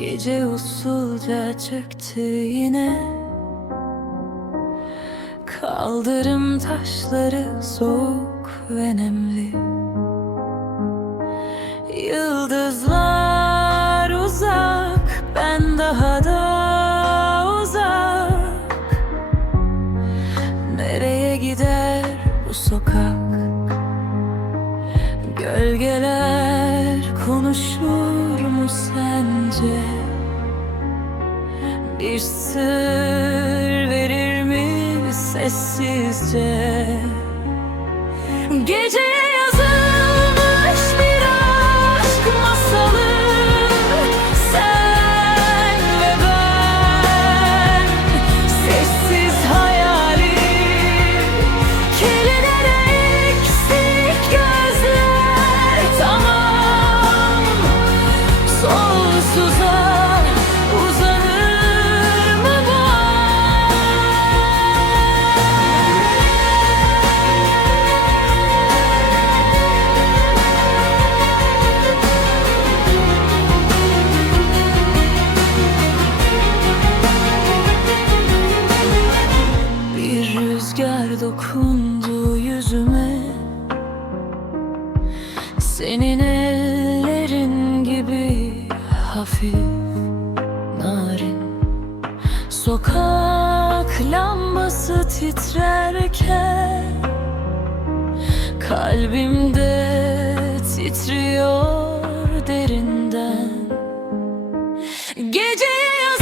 Gece usulca çöktü yine. Kaldırım taşları soğuk ve nemli. Yıldızlar uzak Ben daha da uzak. Nereye gider bu sokak? Gölgeler konuşur mu sence? Bir sır verir mi sessizce? Geceye dokundu yüzüme. Senin ellerin gibi hafif narin. Sokak lambası titrerken Kalbimde titriyor derinden. Geceye yaz